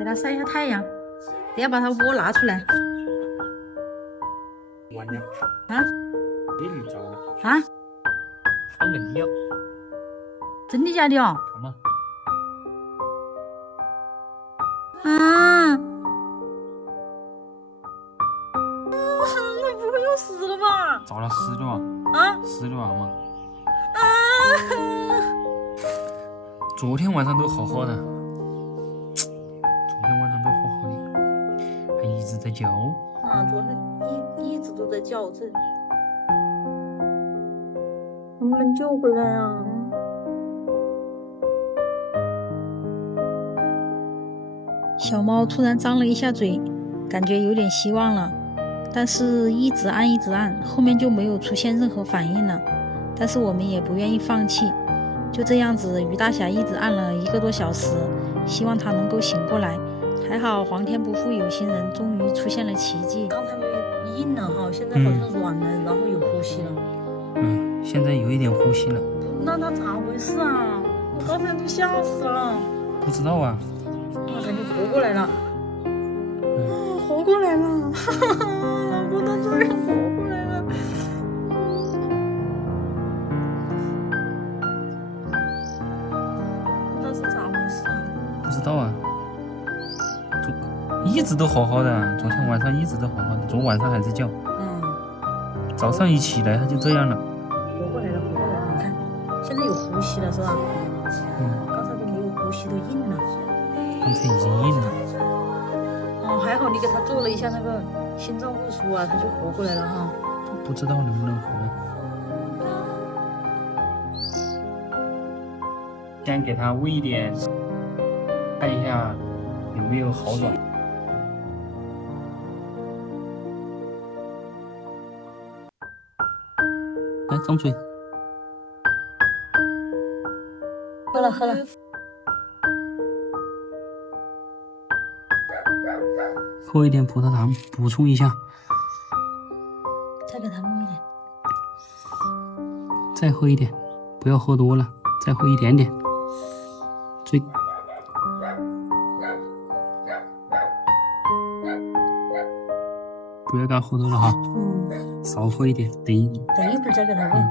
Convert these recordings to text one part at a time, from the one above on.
给它晒一下太阳。等下把它窝拿出来。完了啊？给你着了啊？放冷料。真的假的哦？看嘛。啊！那不会要死了吧？着了死了啊！啊？死了啊嘛！啊！昨天晚上都好好的，昨天晚上都好好的，还一直在叫。啊，昨天一直都在叫，这能不能救回来啊？小猫突然张了一下嘴，感觉有点希望了，但是一直按，后面就没有出现任何反应了。但是我们也不愿意放弃，就这样子，于大侠一直按了1个多小时，希望它能够醒过来。还好皇天不负有心人，终于出现了奇迹。刚才硬了哈，现在好像软了，然后有呼吸了。现在有一点呼吸了。那它咋回事啊？我刚才都吓死了。不知道啊。感觉活过来了。活过来了！老公他终于活过来了。那是咋回事啊？不知道啊。一直都好好的，昨天晚上一直都好好的，昨晚上还在叫。早上一起来他就这样了。活过来了，活过来了！你看，现在有呼吸了是吧？刚才都没有呼吸，都硬了。刚才已经硬了。还好你给他做了一下那个心脏复苏啊，他就活过来了哈。不知道能不能活。先给他喂一点，看一下有没有好转。来，张嘴。喝了。喝一点葡萄糖，补充一下。再给他弄一点。再喝一点，不要喝多了，再喝一点点。追。不要给他喝多了哈。少喝一点，等一会儿再给他喂。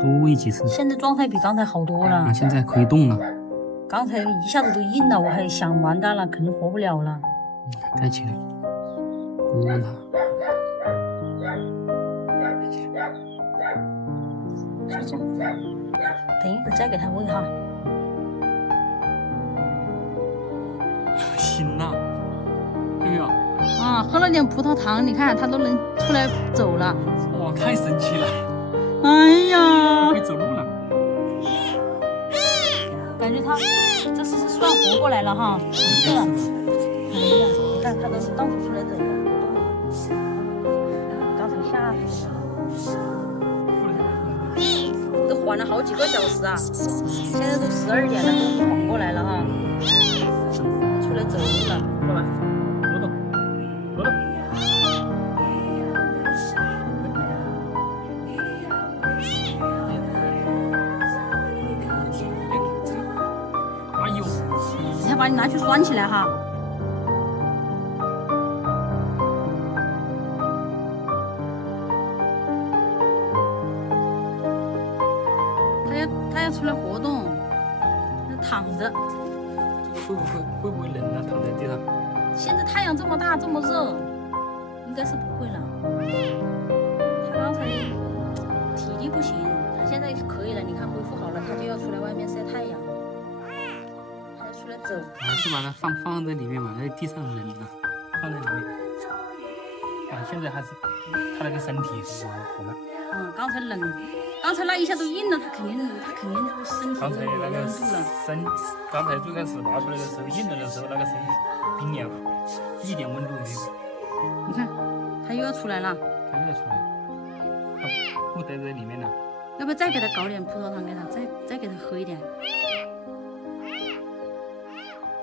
多喂几次。现在状态比刚才好多了。现在可以动了。刚才一下子都硬了，我还想完蛋了，肯定活不了了。盖起来，不让它。等一会儿再给它喂哈。醒了，看没有？喝了点葡萄糖，你看它都能出来走了。哇，太神奇了！哎呀，会走路了。感觉它这是算活过来了哈，没事了。哎呀，你看它都是到处出来走了，刚才吓死了，都缓了好几个小时啊，现在都12点了，终于缓过来了哈，出来走路了，过来，走动。哎呦！等下把你拿去拴起来哈。他要出来活动，躺着。会不会冷呢？躺在地上。现在太阳这么大，这么热，应该是不会了。他刚才体力不行，他现在可以了。你看恢复好了，他就要出来外面晒太阳，还要出来走。还是把它放在里面嘛，在地上冷了，放在里面。现在还是他那个身体是活了。刚才冷，刚才那一下都硬了，他肯定都身体都没温度了。刚才最开始拿出来的时候，硬了的时候，那个身体冰凉，一点温度也没有。你看，他又要出来了。他又要出来，他不待在里面了。要不要再给他搞点葡萄糖给他，再给他喝一点？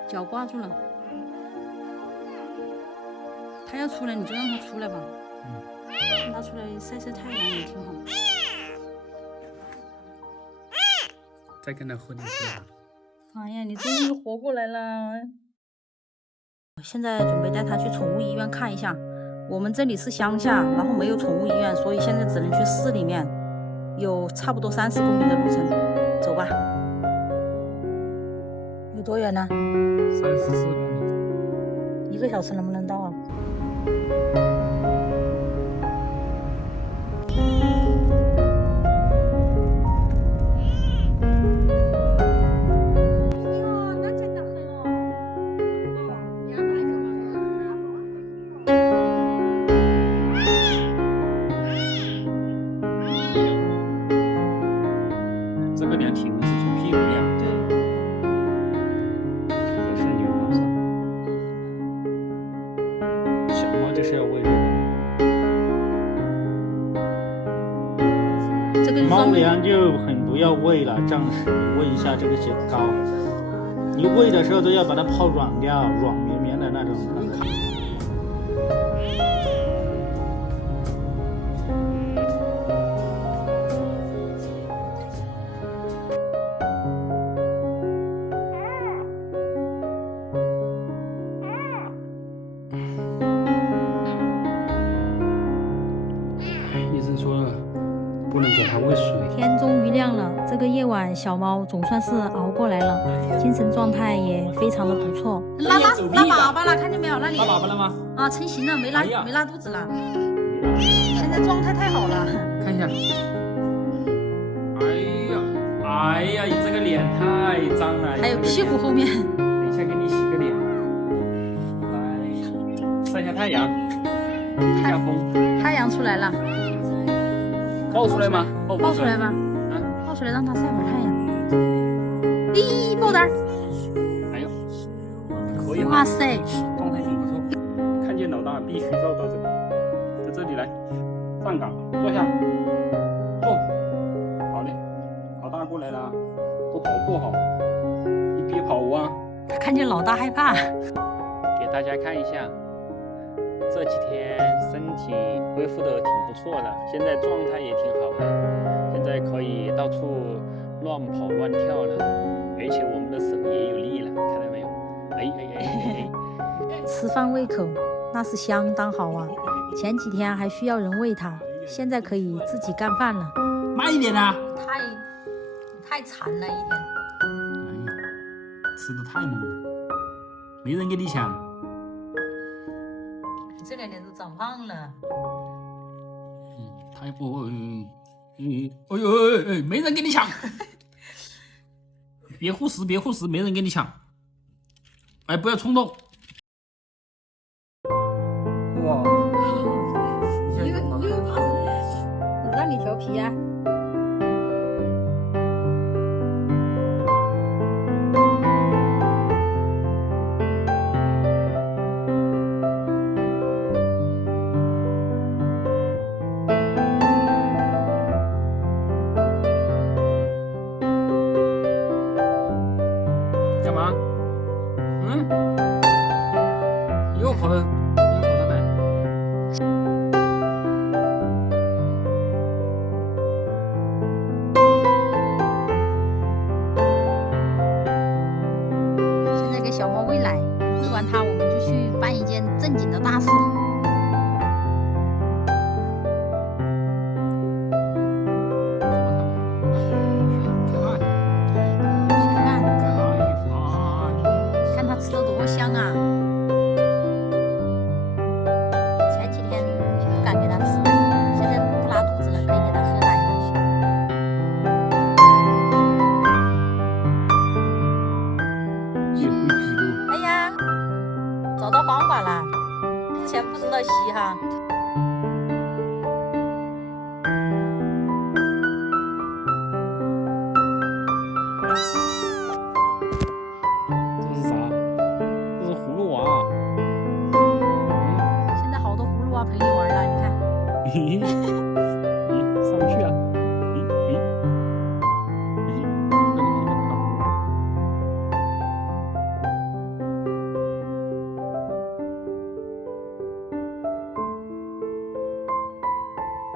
脚挂住了，他要出来，你就让他出来吧。让他出来晒晒太阳也挺好。再跟他喝点水。哎呀，你终于活过来了。现在准备带他去宠物医院看一下。我们这里是乡下，然后没有宠物医院，所以现在只能去市里面，有差不多30公里的路程。走吧。有多远呢？34公里。1个小时能不能到啊？这个量体温是从屁股量，对，也是牛毛色。小猫就是要喂这个。这个猫粮就很不要喂了，暂时喂一下这个雪糕。你喂的时候都要把它泡软掉，软绵绵的那种。医生说了，不能给它喂水。天终于亮了，这个夜晚小猫总算是熬过来了，精神状态也非常的不错。拉粑粑了，看见没有？那里拉粑粑了吗？啊，成型了，没拉肚子了。现在状态太好了。看一下。哎呀，你这个脸太脏了。还有屁股后面。等一下给你洗个脸。来，晒下太阳，吹下风。太阳出来了。抱出来吗？抱出来吧。啊，抱出来让它晒会儿太阳。咦，抱点儿。哎呦，可以。哇塞，状态挺不错。看见老大必须绕到这里，在这里来站岗，坐下，坐。好嘞，老大过来了，都保护好，你别跑啊！他看见老大害怕。给大家看一下。这几天身体恢复的挺不错的，现在状态也挺好的，现在可以到处乱跑乱跳了，而且我们的手也有力了，看到没有？吃饭胃口那是相当好啊，前几天还需要人喂它，现在可以自己干饭了。慢一点啊！太馋了一天。哎呀，吃的太猛了，没人跟你抢。这2年都长胖了。他没人跟你抢，别护食，没人跟你抢。哎，不要冲动。哇，让你调皮啊。干嘛？又跑到哪？现在给小猫喂奶，喂完它，我们就去办一件正经的大事。吃的多香啊！前几天不敢给它吃奶，现在不拉肚子了，可以给它喝奶了。哎呀，找到方法了，之前不知道吸哈。陪你玩了，你看。上不去啊！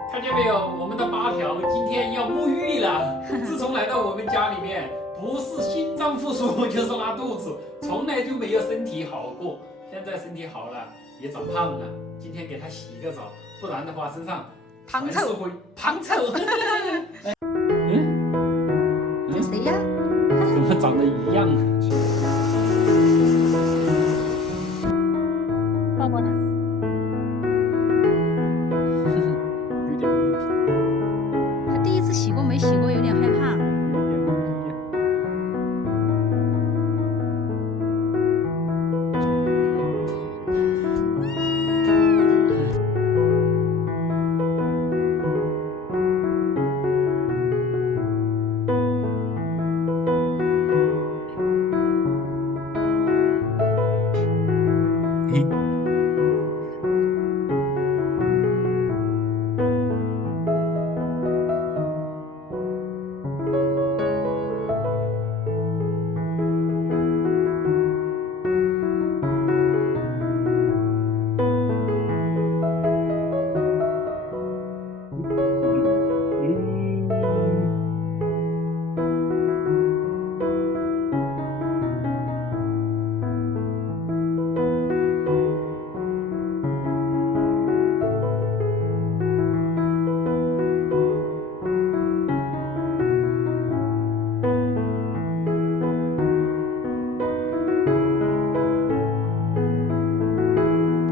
看见没有，我们的8条今天要沐浴了。自从来到我们家里面，不是心脏复苏就是拉肚子，从来就没有身体好过。现在身体好了，也长胖了。今天给他洗个澡，不然的话身上胖全是灰，胖臭。这谁呀？怎么长得一样？抱抱他。有点懵逼。他第一次洗过没洗过，有点害怕。有点懵逼。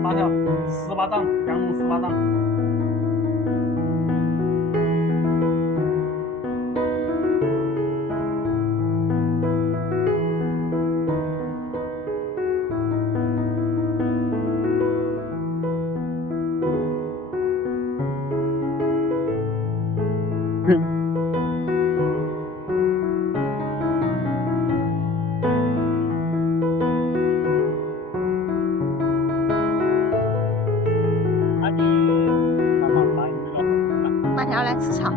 8条18丈，降龙18丈。8条来吃草。